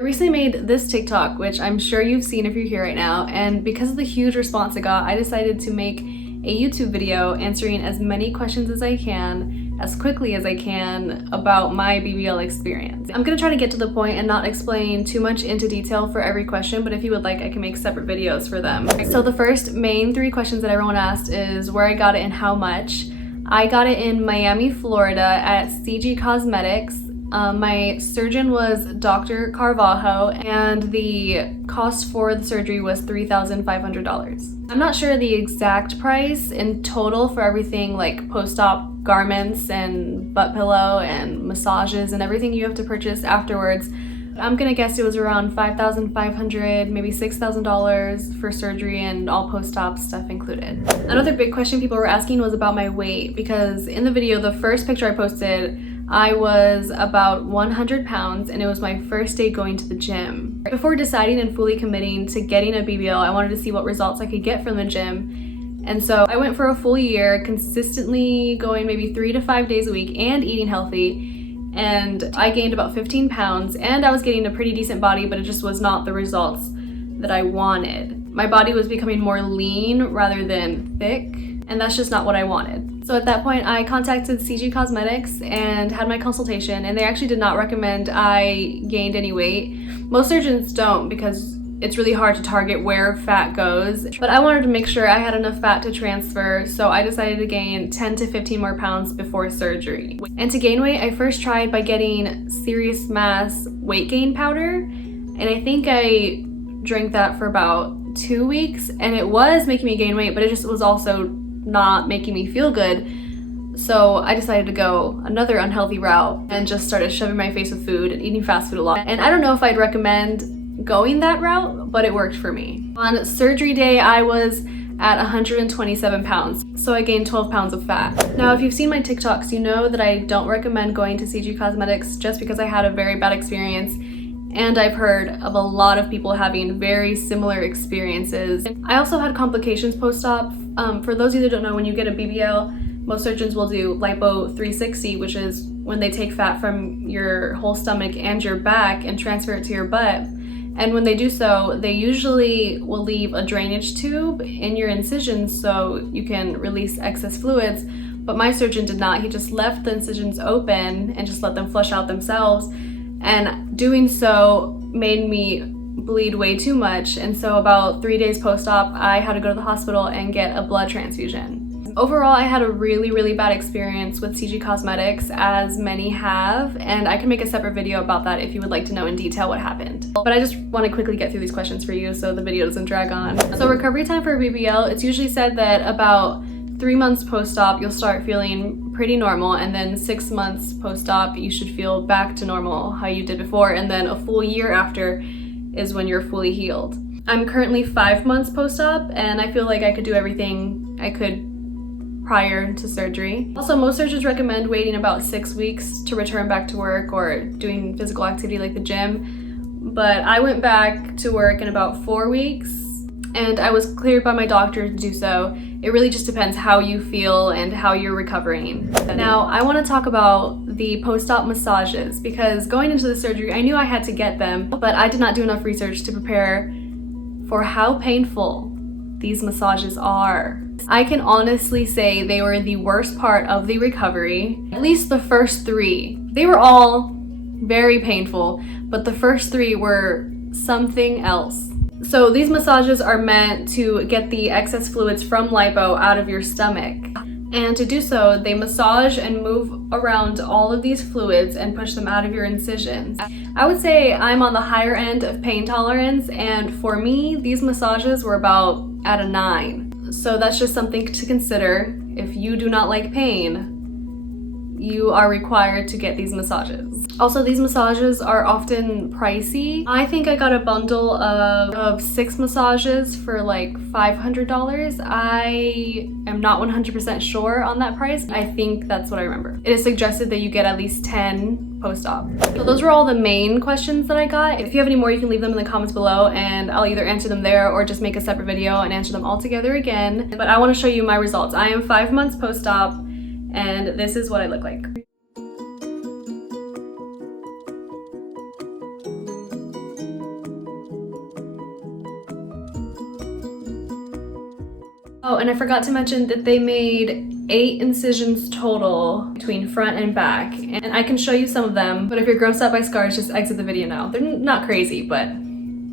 I recently made this TikTok, which I'm sure you've seen if you're here right now, and because of the huge response it got, I decided to make a YouTube video answering as many questions as I can, as quickly as I can, about my BBL experience. I'm gonna try to get to the point and not explain too much into detail for every question, but if you would like, I can make separate videos for them. So the first main 3 questions that everyone asked is where I got it and how much. I got it in Miami, Florida at CG Cosmetics. My surgeon was Dr. Carvalho, and the cost for the surgery was $3,500. I'm not sure the exact price in total for everything like post-op garments and butt pillow and massages and everything you have to purchase afterwards. I'm gonna guess it was around $5,500, maybe $6,000 for surgery and all post-op stuff included. Another big question people were asking was about my weight, because in the video, the first picture I posted, I was about 100 pounds and it was my first day going to the gym. Before deciding and fully committing to getting a BBL, I wanted to see what results I could get from the gym. And so I went for a full year, consistently going maybe 3 to 5 days a week and eating healthy. And I gained about 15 pounds and I was getting a pretty decent body, but it just was not the results that I wanted. My body was becoming more lean rather than thick, and that's just not what I wanted. So at that point, I contacted CG Cosmetics and had my consultation, and they actually did not recommend I gained any weight. Most surgeons don't, because it's really hard to target where fat goes. But I wanted to make sure I had enough fat to transfer, so I decided to gain 10 to 15 more pounds before surgery. And to gain weight, I first tried by getting Serious Mass weight gain powder, and I think I drank that for about 2 weeks, and it was making me gain weight, but it just was also not making me feel good. So I decided to go another unhealthy route and just started shoving my face with food and eating fast food a lot. And I don't know if I'd recommend going that route, but it worked for me. On surgery day, I was at 127 pounds, so I gained 12 pounds of fat. Now, if you've seen my TikToks, you know that I don't recommend going to CG Cosmetics just because I had a very bad experience. And I've heard of a lot of people having very similar experiences. I also had complications post-op. For those of you that don't know, when you get a BBL, most surgeons will do lipo 360, which is when they take fat from your whole stomach and your back and transfer it to your butt. And when they do so, they usually will leave a drainage tube in your incisions so you can release excess fluids. But my surgeon did not. He just left the incisions open and just let them flush out themselves. And doing so made me bleed way too much, and so about 3 days post-op, I had to go to the hospital and get a blood transfusion. Overall, I had a really bad experience with CG Cosmetics, as many have, and I can make a separate video about that if you would like to know in detail what happened. But I just want to quickly get through these questions for you so the video doesn't drag on. So recovery time for a BBL, it's usually said that about 3 months post-op, you'll start feeling pretty normal, and then 6 months post-op, you should feel back to normal, how you did before, and then a full year after is when you're fully healed. I'm currently 5 months post-op, and I feel like I could do everything I could prior to surgery. Also, most surgeons recommend waiting about 6 weeks to return back to work or doing physical activity like the gym, but I went back to work in about 4 weeks, and I was cleared by my doctor to do so. It really just depends how you feel and how you're recovering. Now, I want to talk about the post-op massages, because going into the surgery, I knew I had to get them, but I did not do enough research to prepare for how painful these massages are. I can honestly say they were the worst part of the recovery, at least the first 3. They were all very painful, but the first 3 were something else. So these massages are meant to get the excess fluids from lipo out of your stomach. And to do so, they massage and move around all of these fluids and push them out of your incisions. I would say I'm on the higher end of pain tolerance, and for me, these massages were about at a 9. So that's just something to consider. If you do not like pain, you are required to get these massages. Also, these massages are often pricey. I think I got a bundle of 6 massages for like $500. I am not 100% sure on that price. I think that's what I remember. It is suggested that you get at least 10 post-op. So those were all the main questions that I got. If you have any more, you can leave them in the comments below, and I'll either answer them there or just make a separate video and answer them all together again. But I want to show you my results. I am 5 months post-op, and this is what I look like. Oh, and I forgot to mention that they made 8 incisions total between front and back, and I can show you some of them, but if you're grossed out by scars, just exit the video now. They're not crazy, but...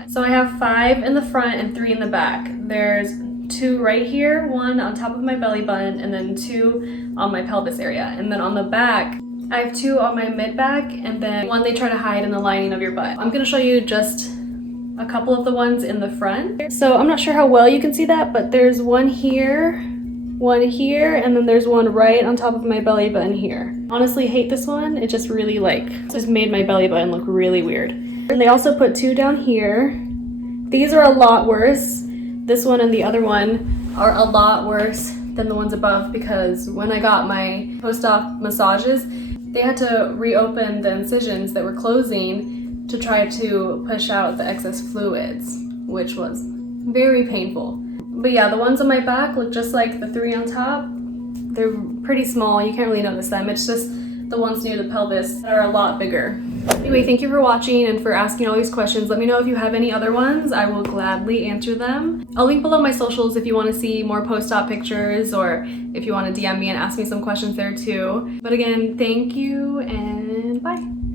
So I have 5 in the front and 3 in the back. There's 2 right here, 1 on top of my belly button, and then 2 on my pelvis area. And then on the back, I have 2 on my mid back, and then 1 they try to hide in the lining of your butt. I'm gonna show you just a couple of the ones in the front. So I'm not sure how well you can see that, but there's 1 here, and then there's 1 right on top of my belly button here. Honestly, hate this one. It just really just made my belly button look really weird. And they also put 2 down here. These are a lot worse. This one and the other one are a lot worse than the ones above, because when I got my post-op massages, they had to reopen the incisions that were closing to try to push out the excess fluids, which was very painful. But yeah, the ones on my back look just like the 3 on top. They're pretty small, you can't really notice them. It's just the ones near the pelvis that are a lot bigger. Anyway, thank you for watching and for asking all these questions. Let me know if you have any other ones. I will gladly answer them. I'll link below my socials if you want to see more post-op pictures, or if you want to DM me and ask me some questions there too. But again, thank you and bye.